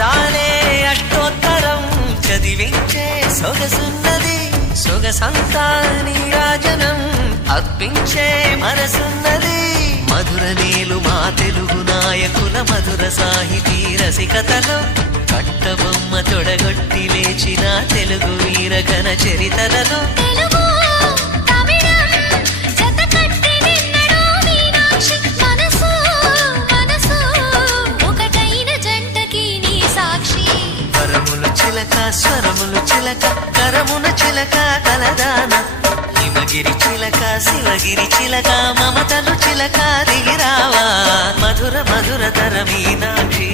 అందాలే అష్టోత్తరం చదివించే సొగసున్నది సొగసంతా నీరాజనం అర్పించే మనసున్నది మధుర నీలు మా తెలుగు నాయకుల మధుర సాహితీ రసికతలో కట్టబొమ్మ తొడగొట్టి లేచిన తెలుగు వీర ఘన చరితలలో స్వరములు చిలక కరమున చిలక కలదాన హిమగిరి చిలక శివగిరి చిలక మమతలు చిలక దిగిరావా మధుర మధుర తర మీనాక్షి